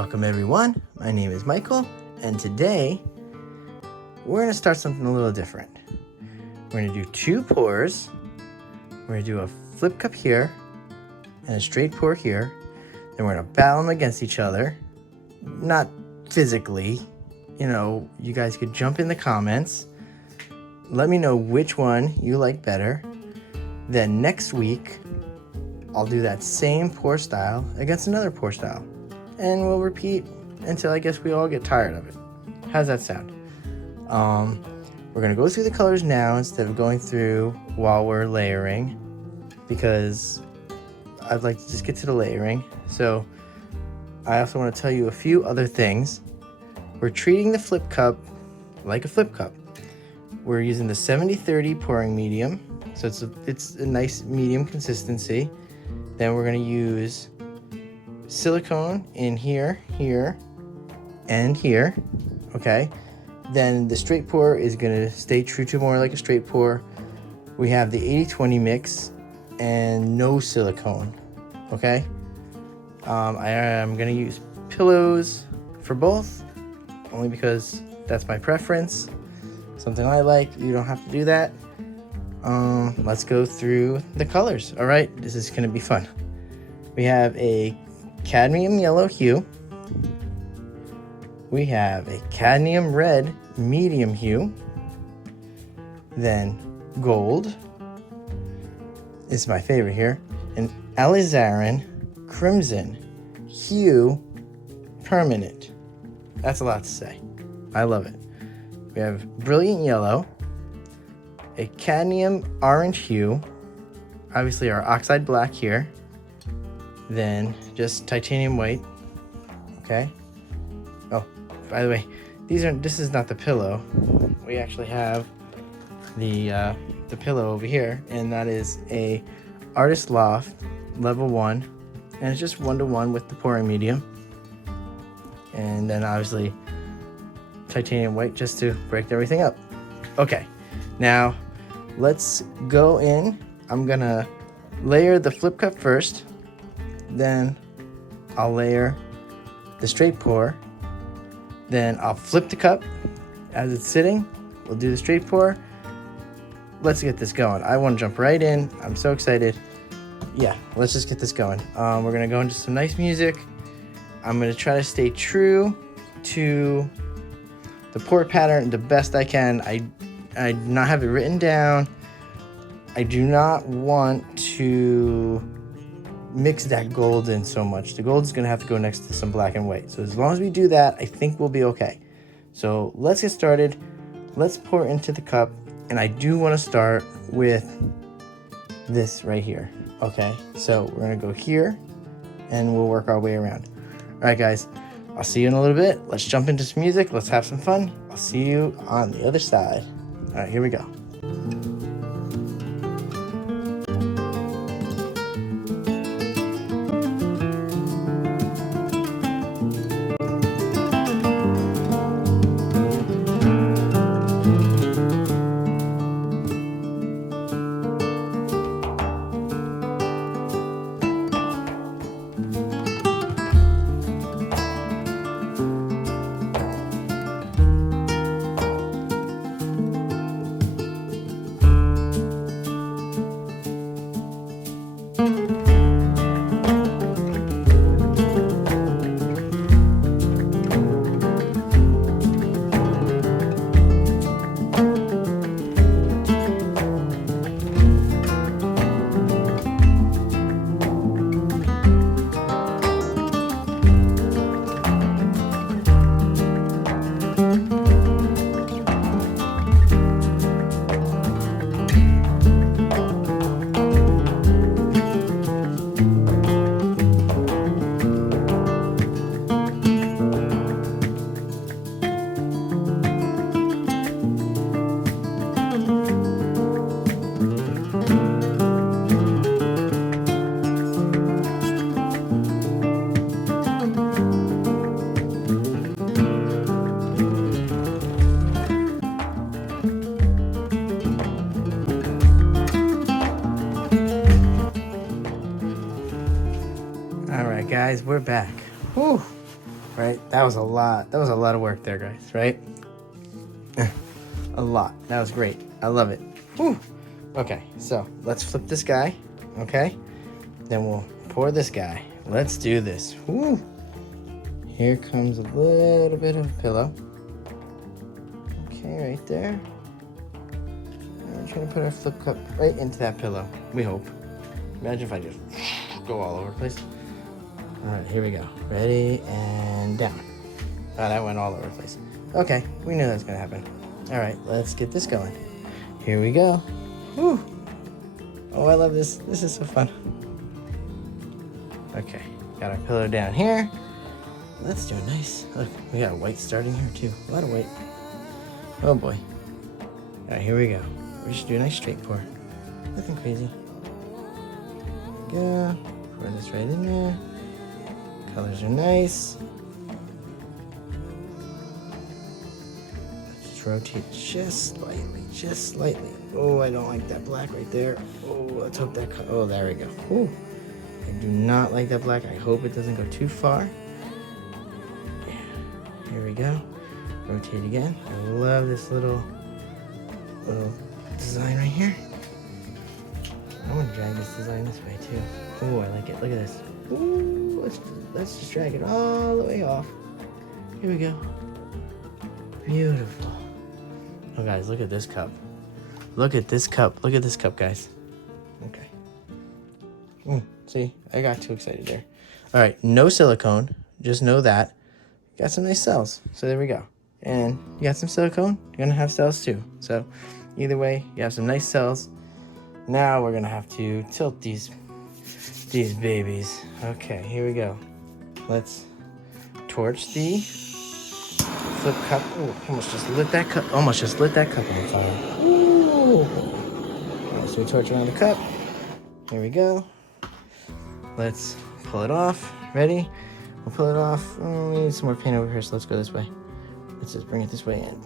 Welcome everyone, my name is Michael, and today we're going to start something a little different. We're going to do 2 pours. We're going to do a flip cup here and a straight pour here. Then we're going to battle them against each other. Not physically, you guys could jump in the comments. Let me know which one you like better. Then next week, I'll do that same pour style against another pour style. And we'll repeat until I guess we all get tired of it. How's that sound? We're going to go through the colors now instead of going through while we're layering, because I'd like to just get to the layering. So I also want to tell you a few other things. We're treating the flip cup like a flip cup. We're using the 70-30 pouring medium, so it's a nice medium consistency. Then we're going to use silicone in here, and here, okay? Then the straight pour is going to stay true to more like a straight pour. We have the 80-20 mix and no silicone, okay? I am going to use pillows for both, only because that's my preference. Something I like. You don't have to do that. Let's go through the colors. All right, this is going to be fun. We have a cadmium yellow hue. We have a cadmium red medium hue. Then gold is my favorite here. An alizarin crimson hue permanent. That's a lot to say. I love it. We have brilliant yellow, a cadmium orange hue, obviously our oxide black here, then just titanium white, okay? Oh, by the way, this is not the pillow. We actually have the pillow over here, and that is a Artist Loft level 1, and it's just 1-to-1 with the pouring medium. And then obviously titanium white just to break everything up. Okay, now let's go in. I'm gonna layer the flip cup first, then I'll layer the straight pour, then I'll flip the cup as it's sitting. We'll do the straight pour. Let's get this going. I want to jump right in. I'm so excited. Yeah, let's just get this going. We're gonna go into some nice music. I'm gonna try to stay true to the pour pattern the best I can. I do not have it written down. I do not want to mix that gold in so much. The gold is going to have to go next to some black and white. So as long as we do that, I think we'll be okay. So let's get started. Let's pour into the cup. And I do want to start with this right here. Okay, so we're going to go here and we'll work our way around. All right, guys, I'll see you in a little bit. Let's jump into some music. Let's have some fun. I'll see you on the other side. All right, here we go. guys, we're back. Whew. right? That was a lot. That was a lot of work there, guys, right? A lot. That was great. I love it. Whew. Okay, so let's flip this guy, okay? Then we'll pour this guy. Let's do this. Whew. Here comes a little bit of a pillow. Okay, right there. And we're trying to put our flip cup right into that pillow. We hope. Imagine if I just go all over the place. All right, here we go. Ready and down. Oh, that went all over the place. Okay, we knew that was gonna happen. All right, let's get this going. Here we go. Whew. Oh, I love this. This is so fun. Okay, got our pillow down here. Let's do a nice, look, we got white starting here too. A lot of white. Oh boy. All right, here we go. We should do a nice straight pour. Nothing crazy. Go. Pour this right in there. Colors are nice. Let's rotate just slightly, just slightly. Oh, I don't like that black right there. Oh, let's hope that, oh, there we go. Ooh. I do not like that black. I hope it doesn't go too far. Yeah, here we go. Rotate again. I love this little design right here. I'm gonna drag this design this way too. Oh, I like it. Look at this. Ooh, let's just drag it all the way off. Here we go. Beautiful. Oh, guys, look at this cup. Look at this cup. Look at this cup, guys. Okay. See, I got too excited there. All right, no silicone. Just know that. Got some nice cells. So there we go. And you got some silicone, you're gonna have cells too. So either way, you have some nice cells. Now we're gonna have to tilt these babies. Okay, here we go. Let's torch the flip cup. Ooh, almost just lit that cup on fire. Ooh. All right, so we torch around the cup. Here we go. Let's pull it off. Ready? We'll pull it off. Oh, we need some more paint over here, so let's go this way. Let's just bring it this way in.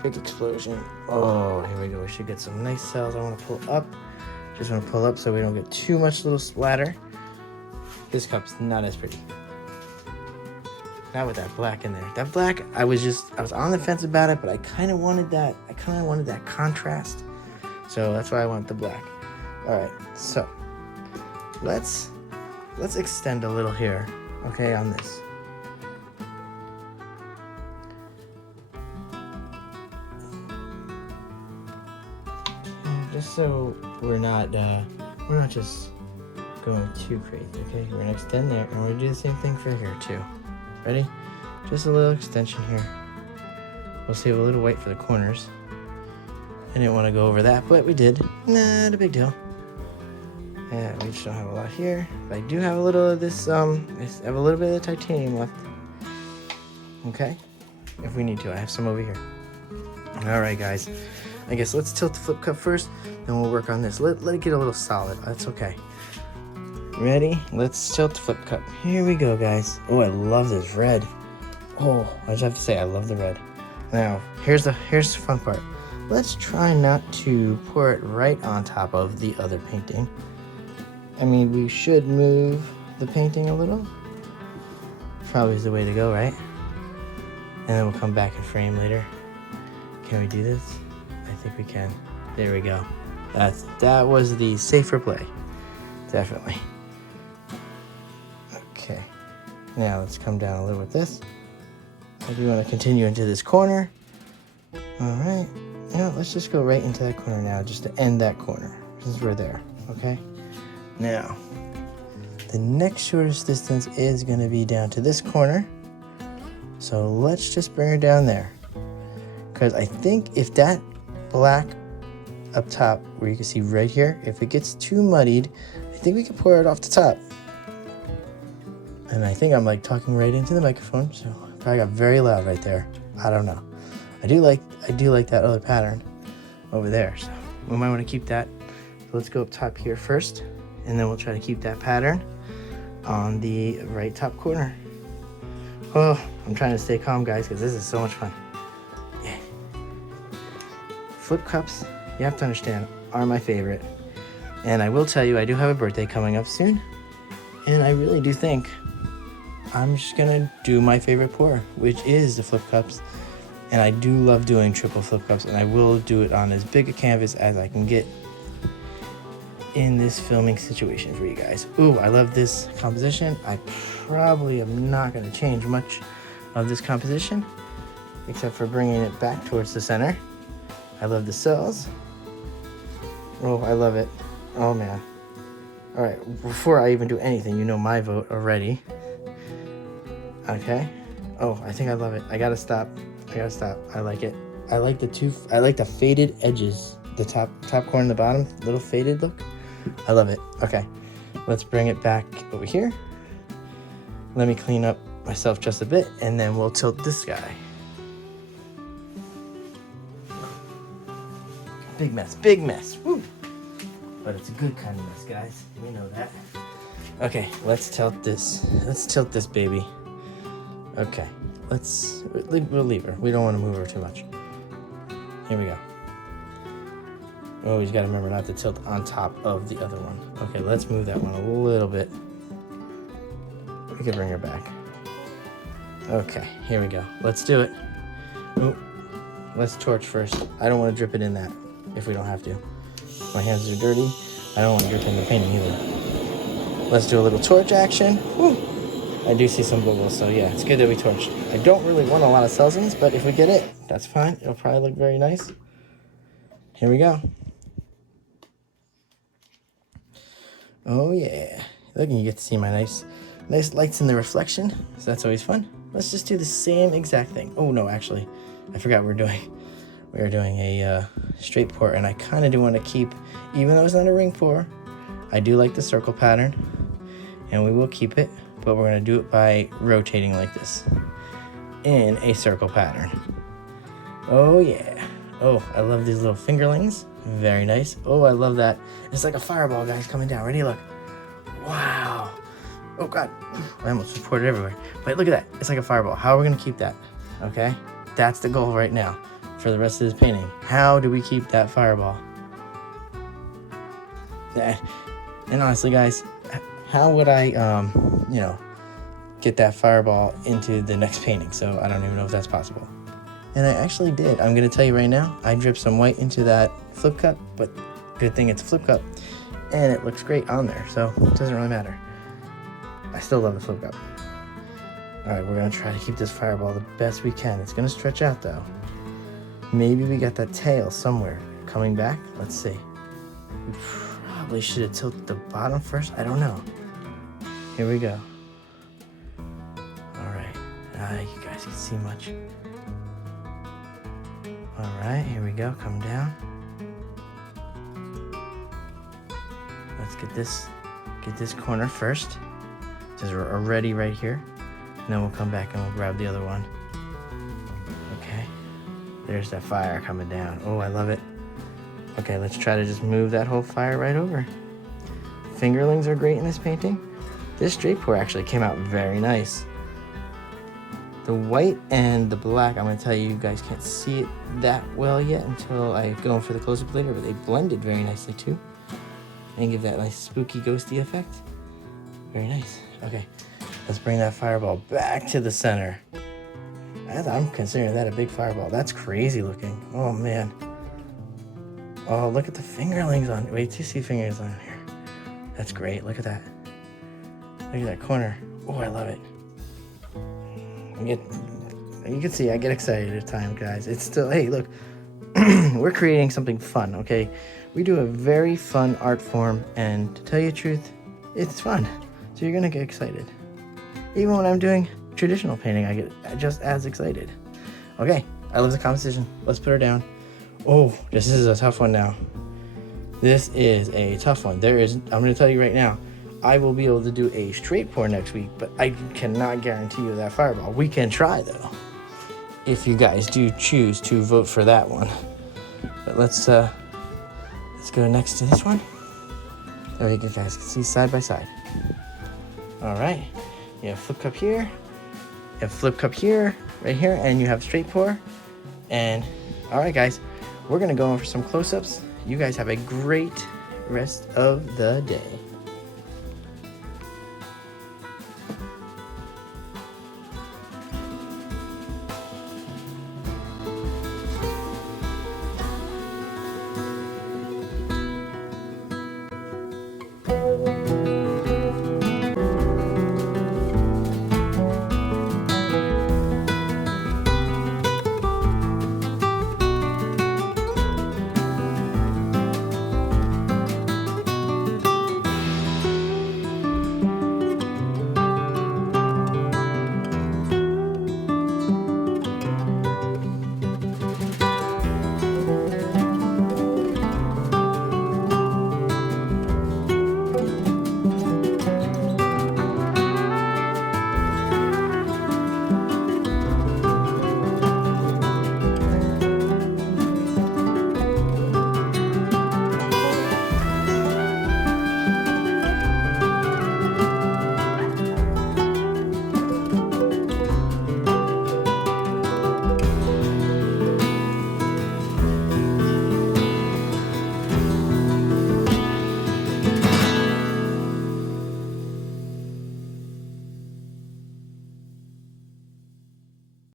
Big explosion. Oh, here we go. We should get some nice cells. I want to pull up. Just want to pull up so we don't get too much little splatter. This cup's not as pretty. Not with that black in there. That black, I was on the fence about it, but I kind of wanted that contrast. So that's why I want the black. All right, so let's extend a little here, okay, on this. Just so we're not just going too crazy, okay? We're gonna extend there, and we're gonna do the same thing for here too. Ready? Just a little extension here. We'll save a little white for the corners. I didn't want to go over that, but we did. Not a big deal. Yeah, we just don't have a lot here. But I do have a little of this, I have a little bit of the titanium left. Okay? If we need to, I have some over here. All right, guys. I guess let's tilt the flip cup first, then we'll work on this. Let it get a little solid. That's okay. Ready? Let's tilt the flip cup. Here we go, guys. Oh, I love this red. Oh, I just have to say, I love the red. Now, here's the fun part. Let's try not to pour it right on top of the other painting. I mean, we should move the painting a little. Probably is the way to go, right? And then we'll come back and frame later. Can we do this? I think we can. There we go. That was the safer play. Definitely. Okay. Now let's come down a little with this. I do want to continue into this corner. All right. You know, let's just go right into that corner now, just to end that corner, since we're there, okay? Now, the next shortest distance is going to be down to this corner. So let's just bring her down there. Because I think if that black up top, where you can see right here, if it gets too muddied, I think we can pour it off the top. And I think I'm like talking right into the microphone, so I probably got very loud right there. I don't know. I do like that other pattern over there, so we might want to keep that. So let's go up top here first, and then we'll try to keep that pattern on the right top corner. Oh, I'm trying to stay calm, guys, because this is so much fun. Yeah. Flip cups, you have to understand, are my favorite. And I will tell you, I do have a birthday coming up soon, and I really do think I'm just gonna do my favorite pour, which is the flip cups. And I do love doing triple flip cups, and I will do it on as big a canvas as I can get in this filming situation for you guys. Ooh, I love this composition. I probably am not gonna change much of this composition, except for bringing it back towards the center. I love the cells. Oh, I love it. Oh man. All right, before I even do anything, you know my vote already. Okay. Oh, I think I love it. I gotta stop. I like it. I like the faded edges. The top corner and the bottom, little faded look. I love it. Okay, let's bring it back over here. Let me clean up myself just a bit, and then we'll tilt this guy. Big mess. Woo! But it's a good kind of mess, guys. We know that. Okay, let's tilt this. Let's tilt this baby. Okay, we'll leave her. We don't want to move her too much. Here we go. Oh, you gotta remember not to tilt on top of the other one. Okay, let's move that one a little bit. We can bring her back. Okay, here we go. Let's do it. Oh, let's torch first. I don't want to drip it in that if we don't have to. My hands are dirty. I don't want to drip in the painting either. Let's do a little torch action. Woo! I do see some bubbles, so yeah, it's good that we torched. I don't really want a lot of cells in this, but if we get it, that's fine. It'll probably look very nice. Here we go. Oh yeah. Look, and you get to see my nice lights in the reflection, so that's always fun. Let's just do the same exact thing. Oh no, actually, I forgot we are doing a straight pour, and I kind of do want to keep, even though it's not a ring pour, I do like the circle pattern, and we will keep it. But we're gonna do it by rotating like this in a circle pattern. Oh yeah. Oh, I love these little fingerlings. Very nice. Oh, I love that. It's like a fireball, guys, coming down. Ready? Look. Wow. Oh God, I almost just poured it everywhere. But look at that. It's like a fireball. How are we gonna keep that? Okay, that's the goal right now for the rest of this painting. How do we keep that fireball? And honestly, guys, how would I, get that fireball into the next painting? So I don't even know if that's possible. And I actually did. I'm going to tell you right now, I dripped some white into that flip cup, but good thing it's a flip cup, and it looks great on there, so it doesn't really matter. I still love the flip cup. All right, we're going to try to keep this fireball the best we can. It's going to stretch out, though. Maybe we got that tail somewhere coming back. Let's see. We probably should have tilted the bottom first. I don't know. Here we go. All right. You guys can see much. All right, here we go. Come down. Let's get this corner first, because we're already right here. And then we'll come back and we'll grab the other one. Okay. There's that fire coming down. Oh, I love it. Okay, let's try to just move that whole fire right over. Fingerlings are great in this painting. This straight pour actually came out very nice. The white and the black, I'm going to tell you, you guys can't see it that well yet until I go in for the close-up later, but they blended very nicely too. And give that nice spooky ghosty effect. Very nice. Okay, let's bring that fireball back to the center. I'm considering that a big fireball. That's crazy looking. Oh man. Oh, look at the fingerlings on. Wait, do you see fingers on here? That's great. Look at that. Look at that corner. Oh, I love it. You can see I get excited at times, guys. It's still, hey, look, we're creating something fun, okay? We do a very fun art form, and to tell you the truth, it's fun. So you're gonna get excited. Even when I'm doing traditional painting, I get just as excited. Okay, I love the composition. Let's put her down. Oh, this is a tough one now. This is a tough one. I'm gonna tell you right now, I will be able to do a straight pour next week, but I cannot guarantee you that fireball. We can try though, if you guys do choose to vote for that one. But let's go next to this one. There you guys can see side by side. All right, you have flip cup here, you have flip cup here, right here, and you have straight pour. And all right, guys, we're gonna go in for some close-ups. You guys have a great rest of the day.